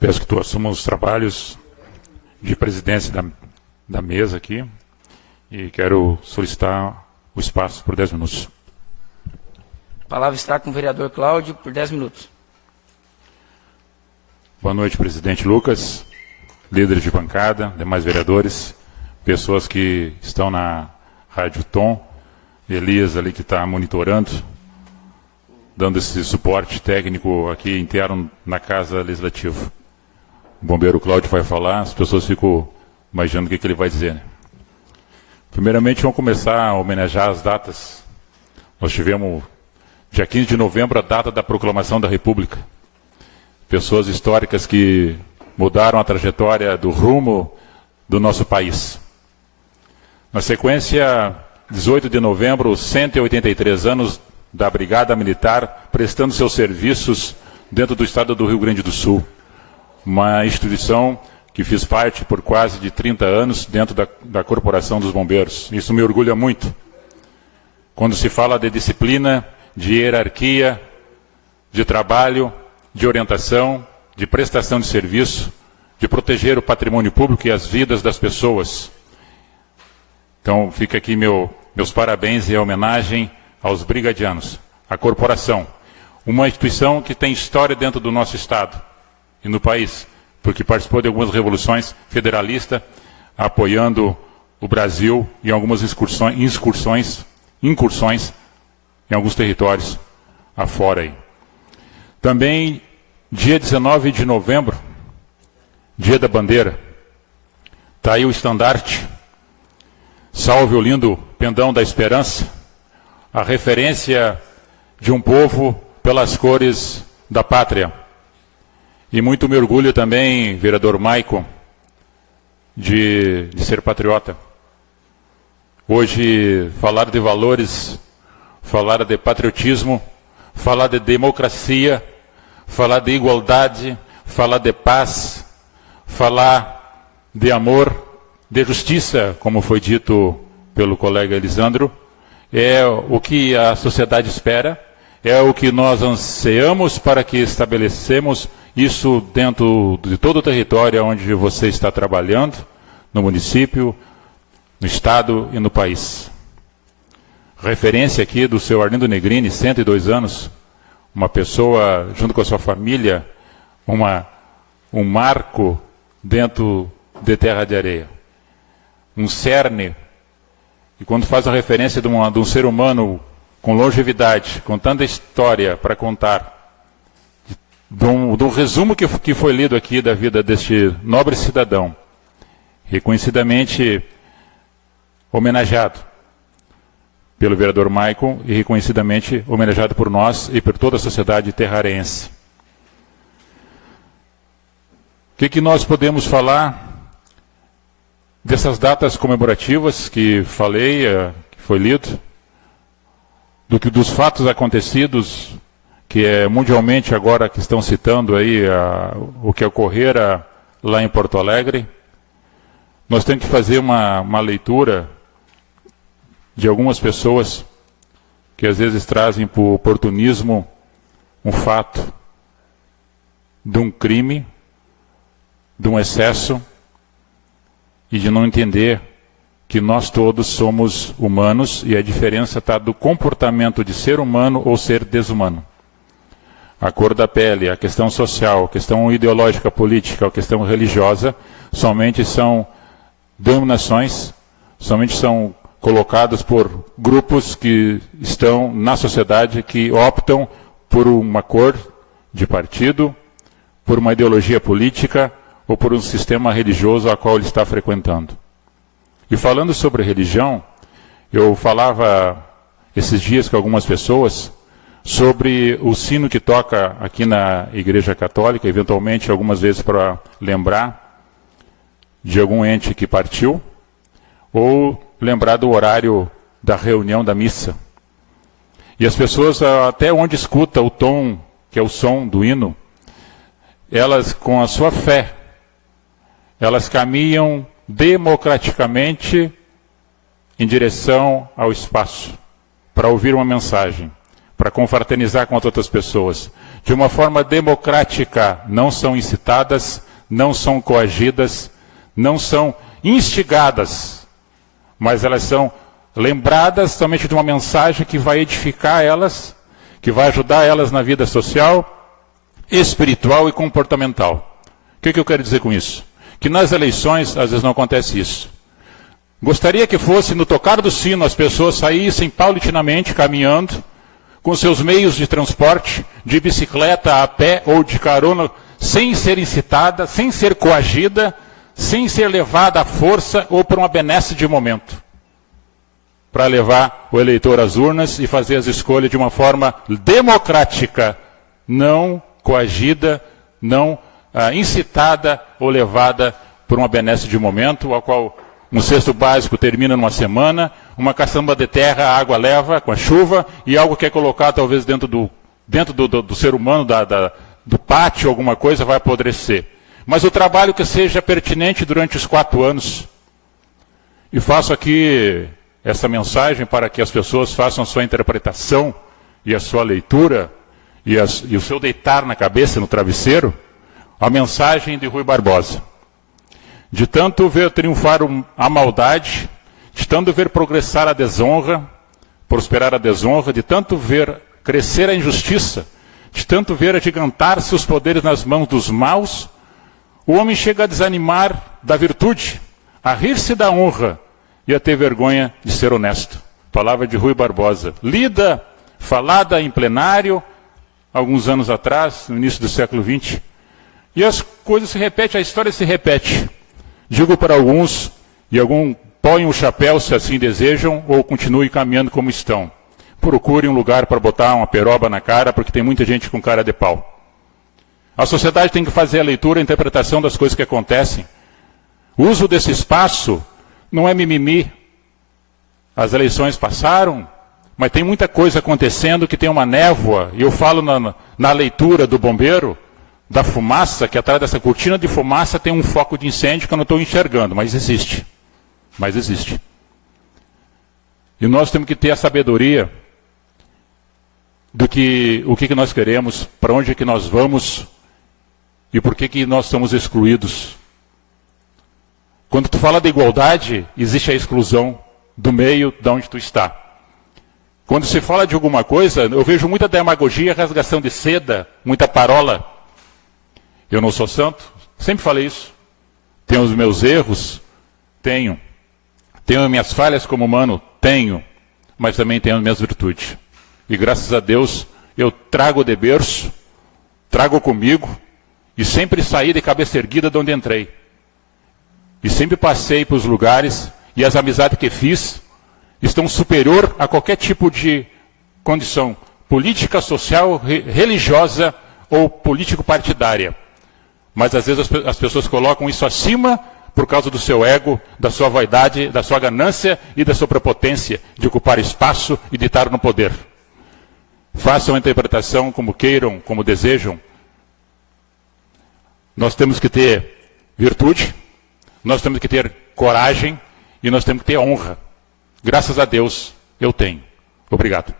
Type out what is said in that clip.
Peço que tu assuma os trabalhos de presidência da mesa aqui e quero solicitar o espaço por 10 minutos. A palavra está com o vereador Cláudio por 10 minutos. Boa noite, presidente Lucas, líderes de bancada, demais vereadores, pessoas que estão na Rádio Tom, Elias ali que está monitorando, dando esse suporte técnico aqui interno na Casa Legislativa. O bombeiro Cláudio vai falar, as pessoas ficam imaginando o que ele vai dizer, né? Primeiramente, vamos começar a homenagear as datas. Nós tivemos, dia 15 de novembro, a data da proclamação da República. Pessoas históricas que mudaram a trajetória do rumo do nosso país. Na sequência, 18 de novembro, 183 anos da Brigada Militar prestando seus serviços dentro do estado do Rio Grande do Sul. Uma instituição que fiz parte por quase de 30 anos dentro da Corporação dos Bombeiros. Isso me orgulha muito. Quando se fala de disciplina, de hierarquia, de trabalho, de orientação, de prestação de serviço, de proteger o patrimônio público e as vidas das pessoas. Então, fica aqui meus parabéns e a homenagem aos brigadianos, à corporação. Uma instituição que tem história dentro do nosso Estado e no país, porque participou de algumas revoluções federalistas, apoiando o Brasil em algumas incursões em alguns territórios afora aí. Também, dia 19 de novembro, dia da bandeira, está aí o estandarte, salve o lindo pendão da esperança, a referência de um povo pelas cores da pátria. E muito me orgulho também, vereador Maicon, de ser patriota. Hoje, falar de valores, falar de patriotismo, falar de democracia, falar de igualdade, falar de paz, falar de amor, de justiça, como foi dito pelo colega Elisandro, é o que a sociedade espera, é o que nós ansiamos para que estabelecemos isso dentro de todo o território onde você está trabalhando, no município, no estado e no país. Referência aqui do seu Arlindo Negrini, 102 anos, uma pessoa, junto com a sua família, um marco dentro de terra de areia. Um cerne, e quando faz a referência de um ser humano com longevidade, com tanta história para contar, do resumo que foi lido aqui da vida deste nobre cidadão, reconhecidamente homenageado pelo vereador Maicon e reconhecidamente homenageado por nós e por toda a sociedade terrarense. O que nós podemos falar dessas datas comemorativas que falei, que foi lido, dos fatos acontecidos, que é mundialmente agora que estão citando aí o que ocorrera lá em Porto Alegre. Nós temos que fazer uma leitura de algumas pessoas que às vezes trazem para o oportunismo um fato de um crime, de um excesso, e de não entender que nós todos somos humanos e a diferença está do comportamento de ser humano ou ser desumano. A cor da pele, a questão social, a questão ideológica, política, a questão religiosa, somente são denominações, somente são colocadas por grupos que estão na sociedade, que optam por uma cor de partido, por uma ideologia política ou por um sistema religioso a qual ele está frequentando. E falando sobre religião, eu falava esses dias com algumas pessoas sobre o sino que toca aqui na Igreja Católica, eventualmente algumas vezes para lembrar de algum ente que partiu, ou lembrar do horário da reunião da missa. E as pessoas, até onde escuta o tom, que é o som do hino, elas, com a sua fé, elas caminham democraticamente em direção ao espaço, para ouvir uma mensagem, para confraternizar com as outras pessoas, de uma forma democrática, não são incitadas, não são coagidas, não são instigadas, mas elas são lembradas somente de uma mensagem que vai edificar elas, que vai ajudar elas na vida social, espiritual e comportamental. O que eu quero dizer com isso? Que nas eleições, às vezes não acontece isso. Gostaria que fosse no tocar do sino as pessoas saíssem paulatinamente caminhando, com seus meios de transporte, de bicicleta, a pé ou de carona, sem ser incitada, sem ser coagida, sem ser levada à força ou por uma benesse de momento, para levar o eleitor às urnas e fazer as escolhas de uma forma democrática, não coagida, não incitada ou levada por uma benesse de momento, a qual um cesto básico termina numa semana, uma caçamba de terra a água leva com a chuva, e algo que é colocado talvez dentro do ser humano, do pátio, alguma coisa, vai apodrecer. Mas o trabalho que seja pertinente durante os 4 anos. E faço aqui essa mensagem para que as pessoas façam a sua interpretação e a sua leitura e o seu deitar na cabeça, no travesseiro, a mensagem de Rui Barbosa. De tanto ver triunfar a maldade, de tanto ver progressar a desonra, prosperar a desonra, de tanto ver crescer a injustiça, de tanto ver agigantar-se os poderes nas mãos dos maus, o homem chega a desanimar da virtude, a rir-se da honra e a ter vergonha de ser honesto. Palavra de Rui Barbosa, lida, falada em plenário, alguns anos atrás, no início do século XX. E as coisas se repetem, a história se repete. Digo para alguns, e alguns põem o chapéu se assim desejam, ou continuem caminhando como estão. Procurem um lugar para botar uma peroba na cara, porque tem muita gente com cara de pau. A sociedade tem que fazer a leitura, a interpretação das coisas que acontecem. O uso desse espaço não é mimimi. As eleições passaram, mas tem muita coisa acontecendo que tem uma névoa, e eu falo na leitura do bombeiro, da fumaça, que atrás dessa cortina de fumaça tem um foco de incêndio que eu não estou enxergando, mas existe. Mas existe. E nós temos que ter a sabedoria do que o que nós queremos, para onde é que nós vamos e por que nós somos excluídos. Quando tu fala de igualdade, existe a exclusão do meio de onde tu está. Quando se fala de alguma coisa, eu vejo muita demagogia, rasgação de seda, muita parola. Eu não sou santo, sempre falei isso. Tenho os meus erros? Tenho. Tenho as minhas falhas como humano? Tenho. Mas também tenho as minhas virtudes. E graças a Deus, eu trago de berço, trago comigo, e sempre saí de cabeça erguida de onde entrei. E sempre passei para os lugares, e as amizades que fiz estão superior a qualquer tipo de condição política, social, religiosa ou político-partidária. Mas às vezes as pessoas colocam isso acima por causa do seu ego, da sua vaidade, da sua ganância e da sua prepotência de ocupar espaço e de estar no poder. Façam a interpretação como queiram, como desejam. Nós temos que ter virtude, nós temos que ter coragem e nós temos que ter honra. Graças a Deus, eu tenho. Obrigado.